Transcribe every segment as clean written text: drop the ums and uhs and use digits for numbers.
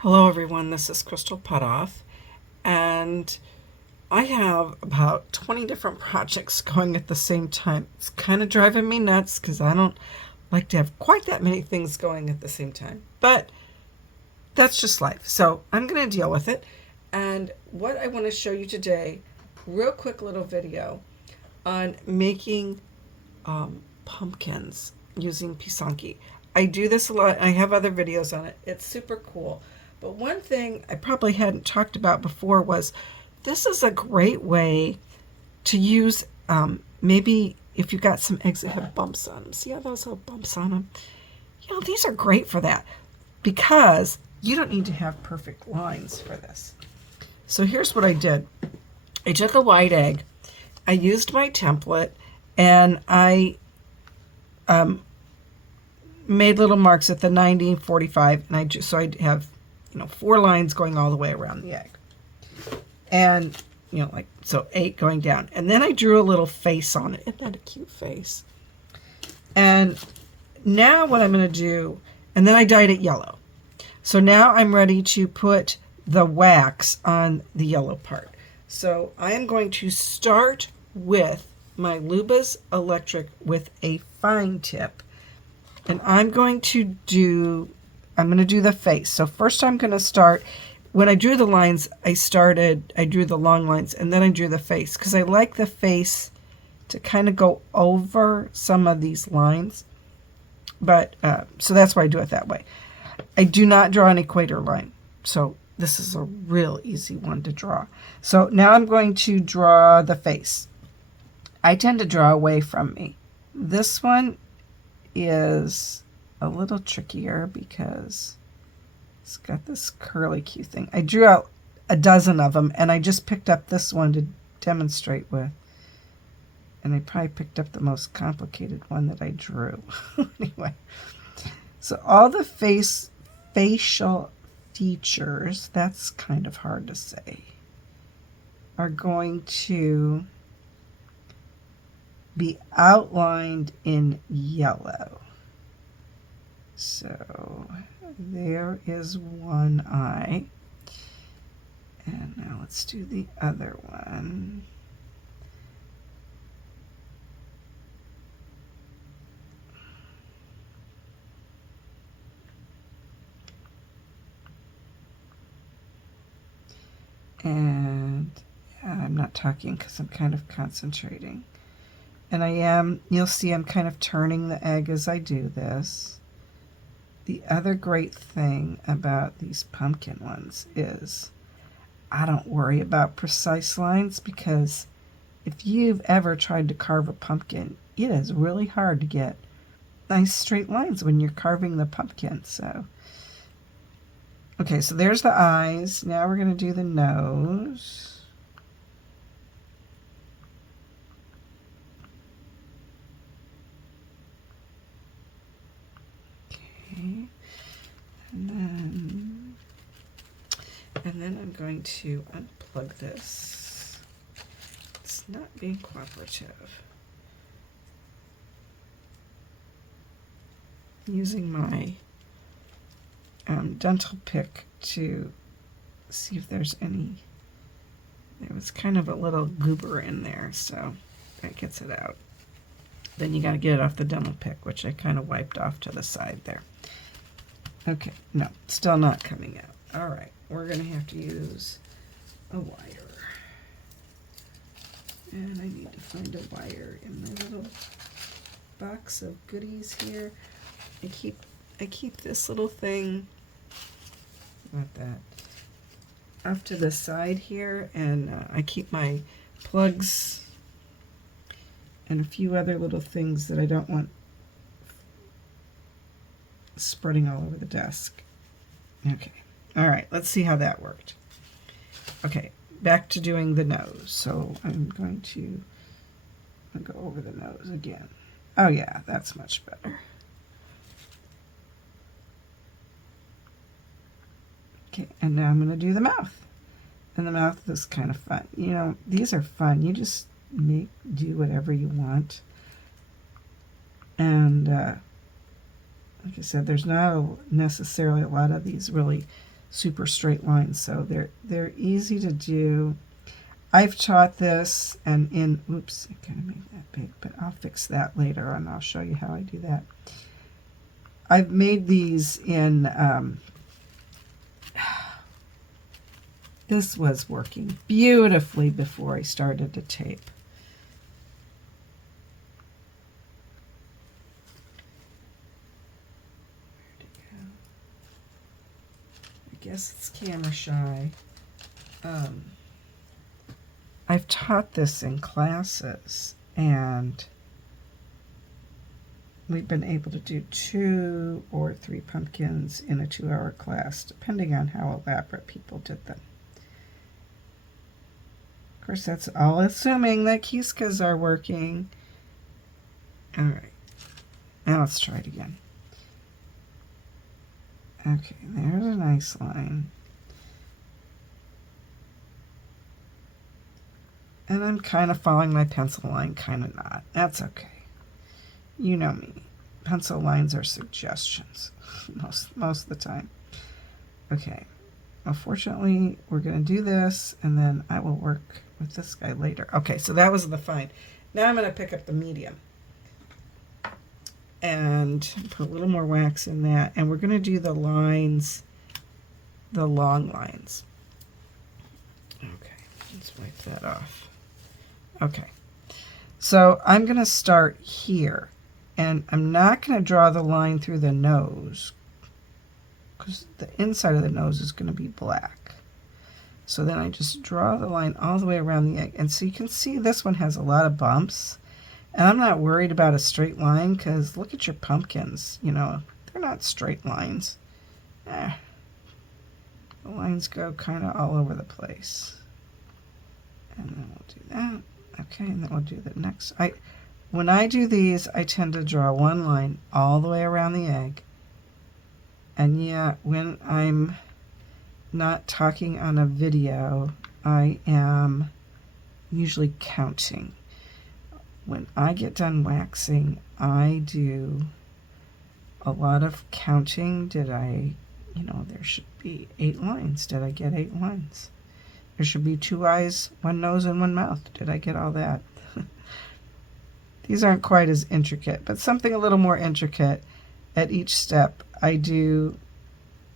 Hello everyone, this is Crystal Potthoff, and I have about 20 different projects going at the same time. It's kind of driving me nuts because I don't like to have quite that many things going at the same time. But that's just life, so I'm going to deal with it. And what I want to show you today, real quick little video on making pumpkins using Pysanky. I do this a lot. I have other videos on it. It's super cool. But one thing I probably hadn't talked about before was this is a great way to use maybe if you got some eggs that have bumps on them. See how those have bumps on them? These are great for that because you don't need to have perfect lines for this. So here's what I did. I took a white egg. I used my template and I made little marks at the 90, 45, and so I have 4 lines going all the way around the egg. And, like, so 8 going down. And then I drew a little face on it. Isn't that a cute face? And now what I'm going to do, and then I dyed it yellow. So now I'm ready to put the wax on the yellow part. So I am going to start with my Luba's Electric with a fine tip. And I'm going to do the face. So first I'm going to start, when I drew the lines, I drew the long lines, and then I drew the face, because I like the face to kind of go over some of these lines. But, so that's why I do it that way. I do not draw an equator line. So this is a real easy one to draw. So now I'm going to draw the face. I tend to draw away from me. This one is a little trickier because it's got this curly Q thing. I drew out a dozen of them and I just picked up this one to demonstrate with. And I probably picked up the most complicated one that I drew. Anyway, so all the facial features, that's kind of hard to say, are going to be outlined in yellow. So there is one eye. And now let's do the other one. And I'm not talking because I'm kind of concentrating. And you'll see I'm kind of turning the egg as I do this. The other great thing about these pumpkin ones is I don't worry about precise lines, because if you've ever tried to carve a pumpkin, it is really hard to get nice straight lines when you're carving the pumpkin. So, okay, so there's the eyes. Now we're going to do the nose. And then I'm going to unplug this. It's not being cooperative. Using my dental pick to see if there's any. There was kind of a little goober in there, so that gets it out. Then you got to get it off the dental pick, which I kind of wiped off to the side there. Okay, no, still not coming out. All right, we're going to have to use a wire. And I need to find a wire in my little box of goodies here. I keep this little thing, not that, off to the side here, and I keep my plugs and a few other little things that I don't want spreading all over the desk. Okay. All right, let's see how that worked. Okay, back to doing the nose. So I'm going to go over the nose again. Oh yeah, that's much better. Okay, and now I'm going to do the mouth. And the mouth is kind of fun. These are fun. You just do whatever you want. And like I said, there's not necessarily a lot of these really super straight lines, so they're easy to do. I've taught this and in, oops, I kind of made that big, but I'll fix that later and I'll show you how I do that. I've made these in, this was working beautifully before I started to tape. I guess it's camera shy. I've taught this in classes, and we've been able to do 2 or 3 pumpkins in a 2-hour class, depending on how elaborate people did them. Of course, that's all assuming that Kiskas are working. All right, now let's try it again. Okay, there's a nice line. And I'm kind of following my pencil line, kind of not. That's okay. You know me. Pencil lines are suggestions most of the time. Okay. Unfortunately, we're going to do this, and then I will work with this guy later. Okay, so that was the fine. Now I'm going to pick up the medium and put a little more wax in that, and we're going to do the lines, the long lines. Okay, let's wipe that off. Okay, so I'm going to start here, and I'm not going to draw the line through the nose because the inside of the nose is going to be black. So then I just draw the line all the way around the egg, and so you can see this one has a lot of bumps, and I'm not worried about a straight line because look at your pumpkins, you know, they're not straight lines. The lines go kind of all over the place. And then we'll do that. Okay, and then we'll do the next. When I do these, I tend to draw one line all the way around the egg. And yeah, when I'm not talking on a video, I am usually counting. When I get done waxing, I do a lot of counting. Did I, you know, there should be 8 lines. Did I get 8 lines? There should be 2 eyes, 1 nose, and 1 mouth. Did I get all that? These aren't quite as intricate, but something a little more intricate at each step. I do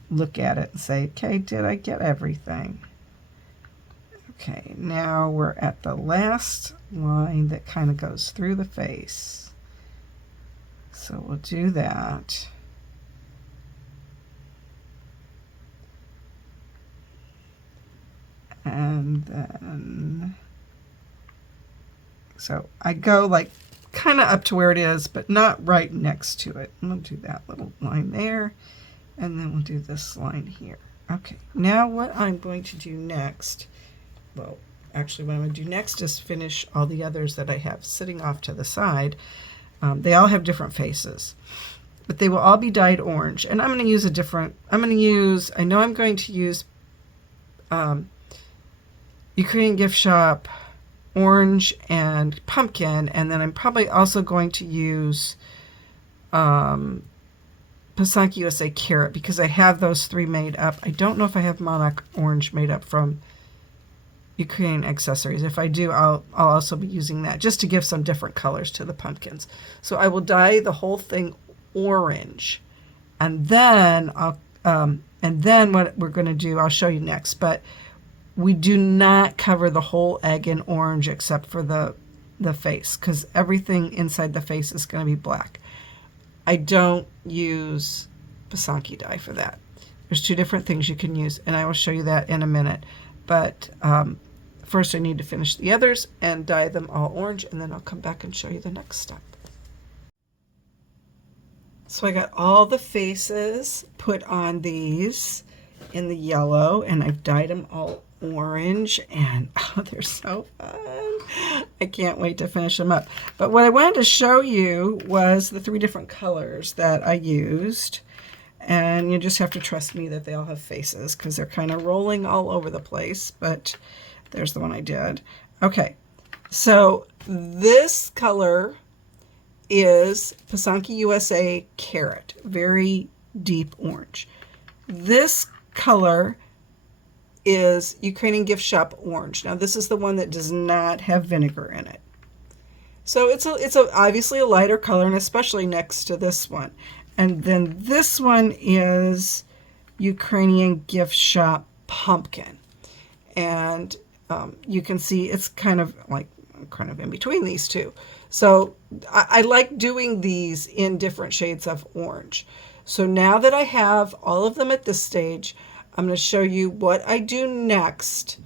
look at it and say, okay, did I get everything? Okay, now we're at the last line that kind of goes through the face. So we'll do that. And then, so I go like kind of up to where it is, but not right next to it. And we'll do that little line there, and then we'll do this line here. Okay, now what I'm going to do next, well, actually what I'm going to do next is finish all the others that I have sitting off to the side. They all have different faces, but they will all be dyed orange. And I'm going to use a different, I know I'm going to use Ukrainian Gift Shop orange and pumpkin, and then I'm probably also going to use Pysanky USA carrot because I have those 3 made up. I don't know if I have monarch orange made up from Ukrainian accessories. If I do, I'll also be using that just to give some different colors to the pumpkins. So I will dye the whole thing orange, and then what we're going to do, I'll show you next, but we do not cover the whole egg in orange except for the face, because everything inside the face is going to be black. I don't use Pysanky dye for that. There's 2 different things you can use, and I will show you that in a minute. But first I need to finish the others and dye them all orange, and then I'll come back and show you the next step. So I got all the faces put on these in the yellow, and I've dyed them all orange, and oh, they're so fun. I can't wait to finish them up. But what I wanted to show you was the 3 different colors that I used, and you just have to trust me that they all have faces because they're kind of rolling all over the place, but there's the one I did. Okay, so this color is Pysanky USA carrot, very deep orange. This color is Ukrainian Gift Shop Orange. Now this is the one that does not have vinegar in it. So it's obviously a lighter color, and especially next to this one. And then this one is Ukrainian Gift Shop Pumpkin. And you can see it's kind of in between these two. So I like doing these in different shades of orange. So now that I have all of them at this stage, I'm going to show you what I do next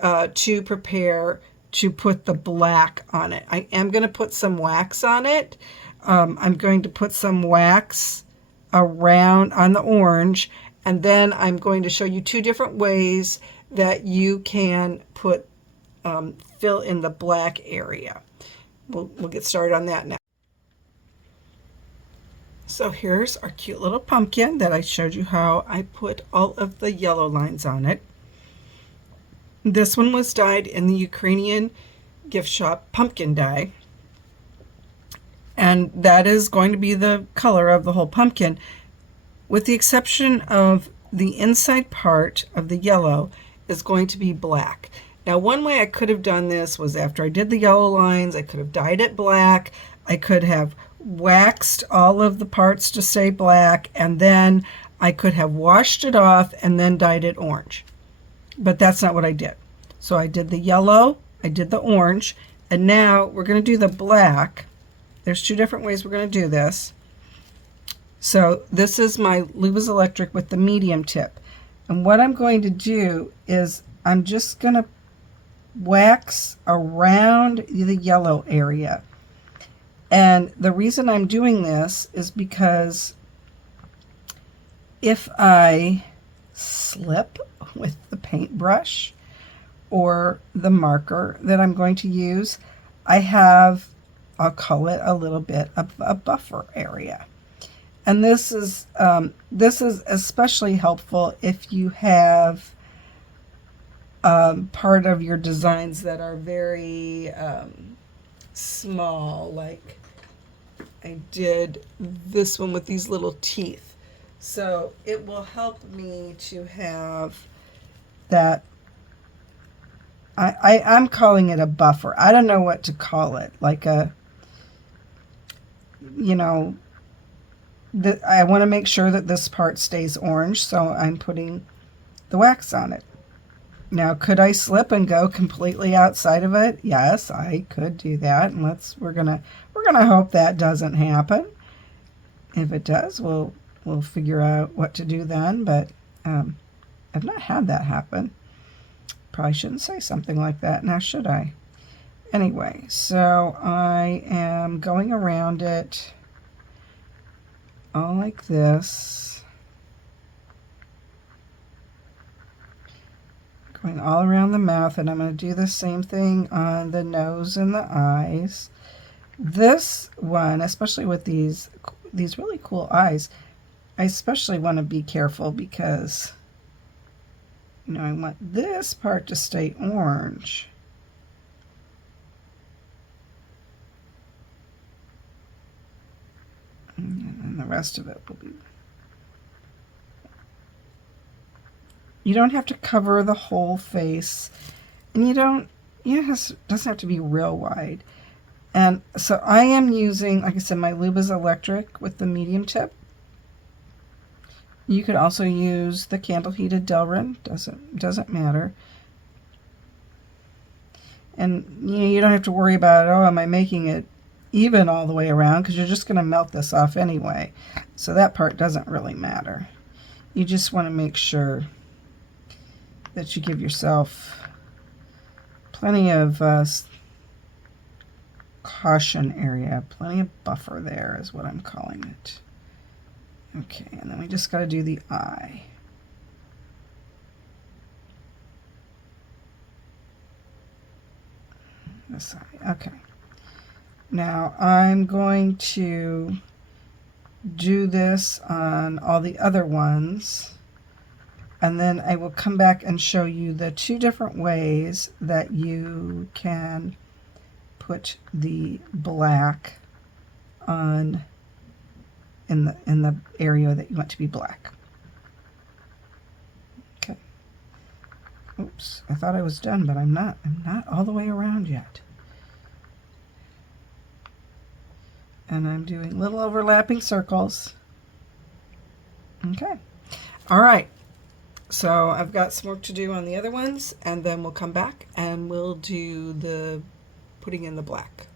to prepare to put the black on it. I am going to put some wax on it. I'm going to put some wax around on the orange, and then I'm going to show you two different ways that you can put fill in the black area. We'll get started on that now. So here's our cute little pumpkin that I showed you how I put all of the yellow lines on it. This one was dyed in the Ukrainian Gift Shop pumpkin dye. And that is going to be the color of the whole pumpkin, with the exception of the inside part of the yellow is going to be black. Now, one way I could have done this was after I did the yellow lines, I could have dyed it black. I could have waxed all of the parts to stay black, and then I could have washed it off and then dyed it orange. But that's not what I did. So I did the yellow, I did the orange, and now we're going to do the black. There's two different ways we're going to do this. So this is my Lubas Electric with the medium tip. And what I'm going to do is I'm just going to wax around the yellow area. And the reason I'm doing this is because if I slip with the paintbrush or the marker that I'm going to use, I have, I'll call it a little bit of a buffer area. And this is especially helpful if you have part of your designs that are very small, like I did this one with these little teeth. So it will help me to have that. I'm calling it a buffer. I don't know what to call it. Like a, you know, I want to make sure that this part stays orange, so I'm putting the wax on it. Now, could I slip and go completely outside of it? Yes, I could do that, and we're gonna hope that doesn't happen. If it does, we'll figure out what to do then. But I've not had that happen. Probably shouldn't say something like that now, should I? Anyway, so I am going around it all like this, going all around the mouth, and I'm going to do the same thing on the nose and the eyes. This one, especially with these really cool eyes, I especially want to be careful because, you know, I want this part to stay orange. And then the rest of it will be. You don't have to cover the whole face, and it doesn't have to be real wide. And so I am using, like I said, my Lubas Electric with the medium tip. You could also use the candle heated Delrin, doesn't matter. And you don't have to worry about, oh, am I making it even all the way around, because you're just going to melt this off anyway. So that part doesn't really matter. You just want to make sure that you give yourself plenty of caution area, plenty of buffer there is what I'm calling it. Okay, and then we just got to do the eye. This eye, okay. Now I'm going to do this on all the other ones, and then I will come back and show you the two different ways that you can put the black on in the area that you want to be black. Oops, I thought I was done, but I'm not. I'm not all the way around yet. And I'm doing little overlapping circles. Okay. All right. So I've got some work to do on the other ones, and then we'll come back and we'll do the putting in the black.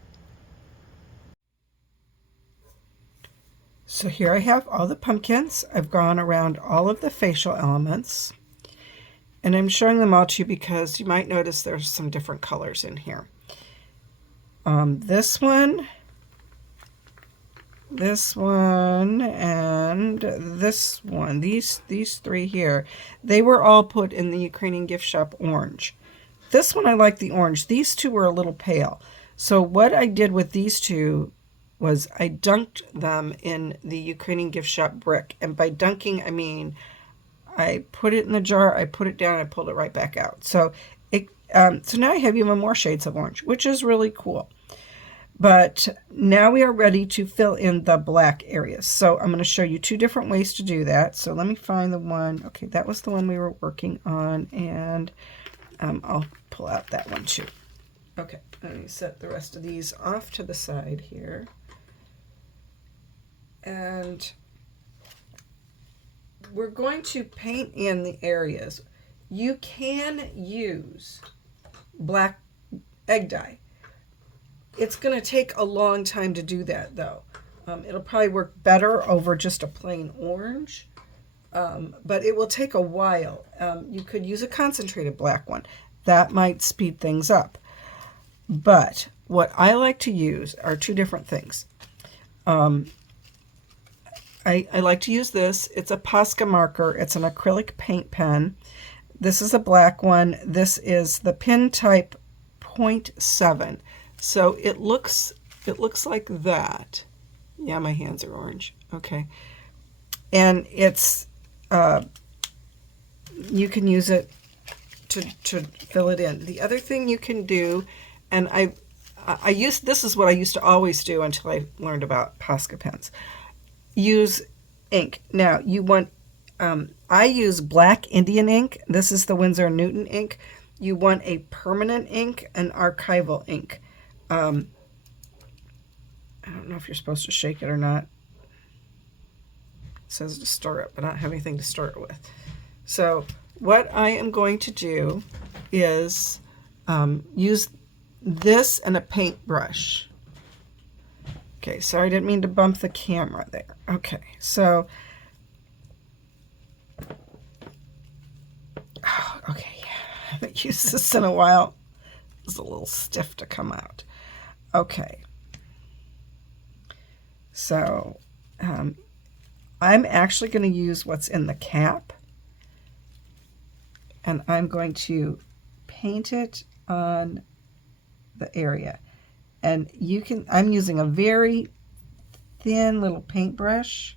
So here I have all the pumpkins. I've gone around all of the facial elements, and I'm showing them all to you because you might notice there's some different colors in here. This one, and this one, these three here, they were all put in the Ukrainian gift shop orange. This one I like the orange. These two were a little pale. So what I did with these two was I dunked them in the Ukrainian gift shop brick. And by dunking, I mean I put it in the jar, I put it down, I pulled it right back out. So so now I have even more shades of orange, which is really cool. But now we are ready to fill in the black areas. So I'm going to show you two different ways to do that. So let me find the one. Okay, that was the one we were working on, and I'll pull out that one too. Okay, let me set the rest of these off to the side here. And we're going to paint in the areas. You can use black egg dye. It's going to take a long time to do that, though. It'll probably work better over just a plain orange, but it will take a while. You could use a concentrated black one. That might speed things up. But what I like to use are two different things. I like to use this. It's a Posca marker. It's an acrylic paint pen. This is a black one. This is the pin type 0.7. So it looks like that. Yeah, my hands are orange. Okay. And it's, you can use it to fill it in. The other thing you can do, and this is what I used to always do until I learned about Posca pens. Use ink. Now you want, I use black Indian ink. This is the Winsor & Newton ink. You want a permanent ink, an archival ink. I don't know if you're supposed to shake it or not. It says to stir it, but I don't have anything to stir it with. So what I am going to do is use this and a paintbrush. Okay, sorry, I didn't mean to bump the camera there. Okay, so, okay, I haven't used this in a while. It's a little stiff to come out. Okay, so I'm actually going to use what's in the cap, and I'm going to paint it on the area. And you can, I'm using a very thin little paintbrush,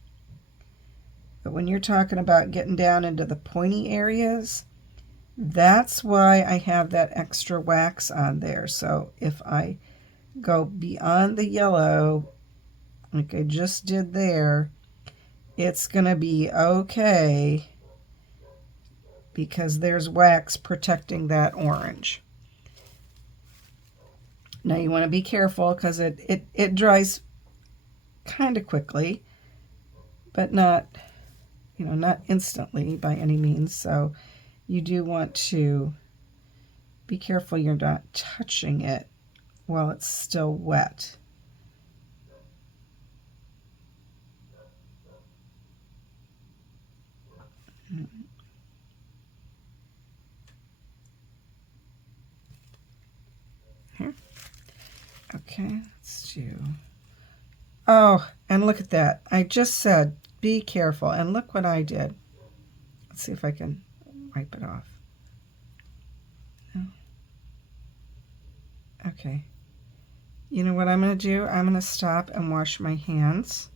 but when you're talking about getting down into the pointy areas, that's why I have that extra wax on there. So if I go beyond the yellow, like I just did there, it's going to be okay because there's wax protecting that orange. Now you want to be careful because it dries kind of quickly, but not, not instantly by any means. So you do want to be careful you're not touching it while it's still wet. Here. Okay, let's do. Oh, and look at that. I just said be careful, and look what I did. Let's see if I can wipe it off. No. Okay. You know what I'm going to do? I'm going to stop and wash my hands,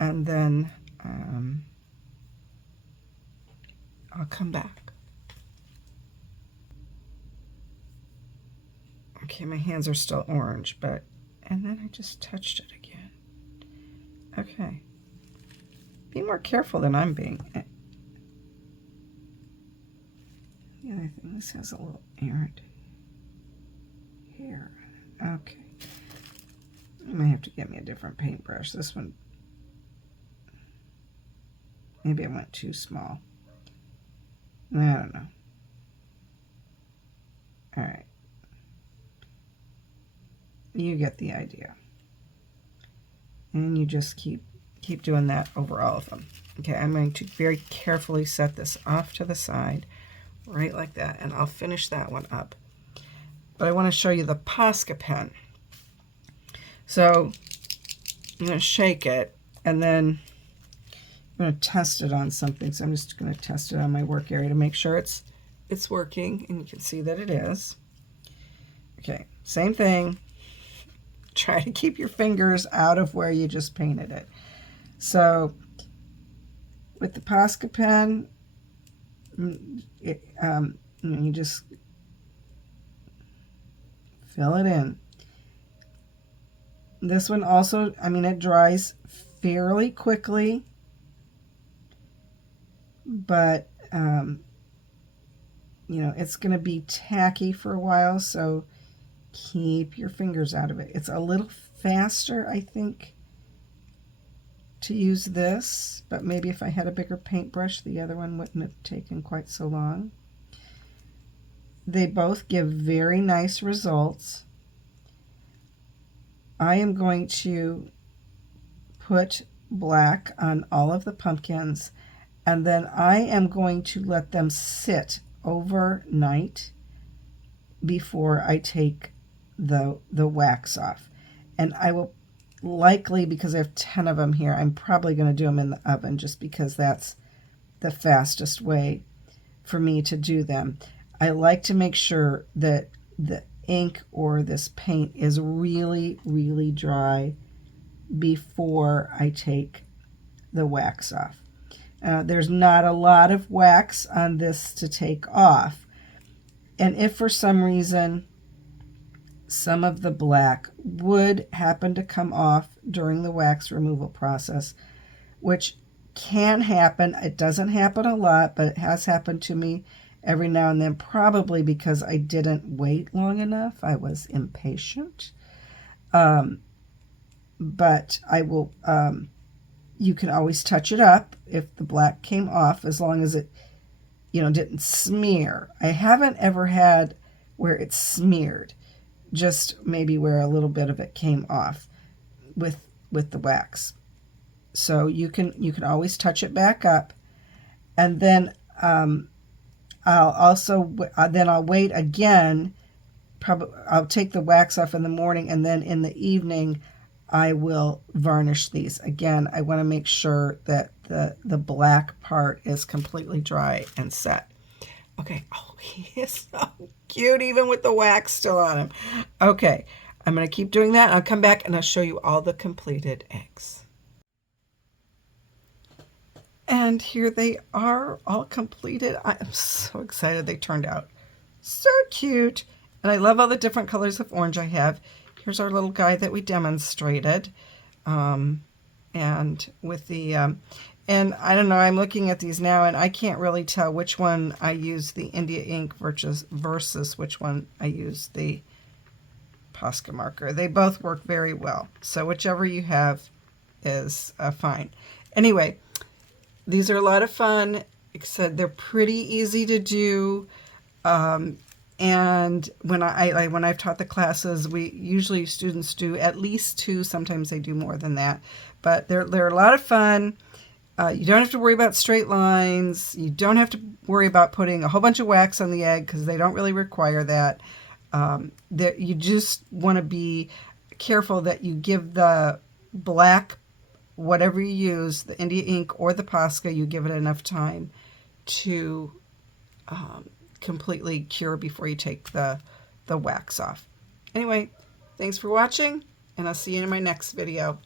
and then I'll come back. Okay, my hands are still orange, and then I just touched it again. Okay. Be more careful than I'm being. Yeah, I think this has a little errant here. Okay. I might have to get me a different paintbrush. This one, maybe I went too small. I don't know. All right. You get the idea. And you just keep doing that over all of them. Okay, I'm going to very carefully set this off to the side, right like that, and I'll finish that one up. But I want to show you the Posca pen. So I'm going to shake it, and then I'm going to test it on something. So I'm just going to test it on my work area to make sure it's working, and you can see that it is. Okay, same thing. Try to keep your fingers out of where you just painted it. So with the Posca pen, you just fill it in. This one also, I mean, it dries fairly quickly, but you know, it's going to be tacky for a while, so keep your fingers out of it. It's a little faster, I think, to use this, but maybe if I had a bigger paintbrush, the other one wouldn't have taken quite so long. They both give very nice results. I am going to put black on all of the pumpkins, and then I am going to let them sit overnight before I take the wax off. And I will likely, because I have 10 of them here, I'm probably going to do them in the oven just because that's the fastest way for me to do them. I like to make sure that the ink or this paint is really, really dry before I take the wax off. There's not a lot of wax on this to take off. And if for some reason some of the black would happen to come off during the wax removal process, which can happen. It doesn't happen a lot, but it has happened to me every now and then, probably because I didn't wait long enough. I was impatient. But I will, you can always touch it up if the black came off, as long as it, you know, didn't smear. I haven't ever had where it's smeared, just maybe where a little bit of it came off with the wax. So you can always touch it back up, and then I'll wait again. Probably I'll take the wax off in the morning, and then in the evening I will varnish these. Again, I want to make sure that the black part is completely dry and set. Okay. Oh, he is so cute, even with the wax still on him. Okay, I'm going to keep doing that. I'll come back and I'll show you all the completed eggs. And here they are, all completed. I am so excited. They turned out so cute. And I love all the different colors of orange I have. Here's our little guy that we demonstrated. And with the, and I don't know, I'm looking at these now and I can't really tell which one I use the India ink versus which one I use the Posca marker. They both work very well. So whichever you have is fine. Anyway, these are a lot of fun. Like I said, they're pretty easy to do. And when I've taught the classes, usually students do at least 2. Sometimes they do more than that. But they're a lot of fun. You don't have to worry about straight lines. You don't have to worry about putting a whole bunch of wax on the egg because they don't really require that. You just want to be careful that you give the black, whatever you use, the India ink or the Posca, you give it enough time to completely cure before you take the wax off. Anyway, thanks for watching, and I'll see you in my next video.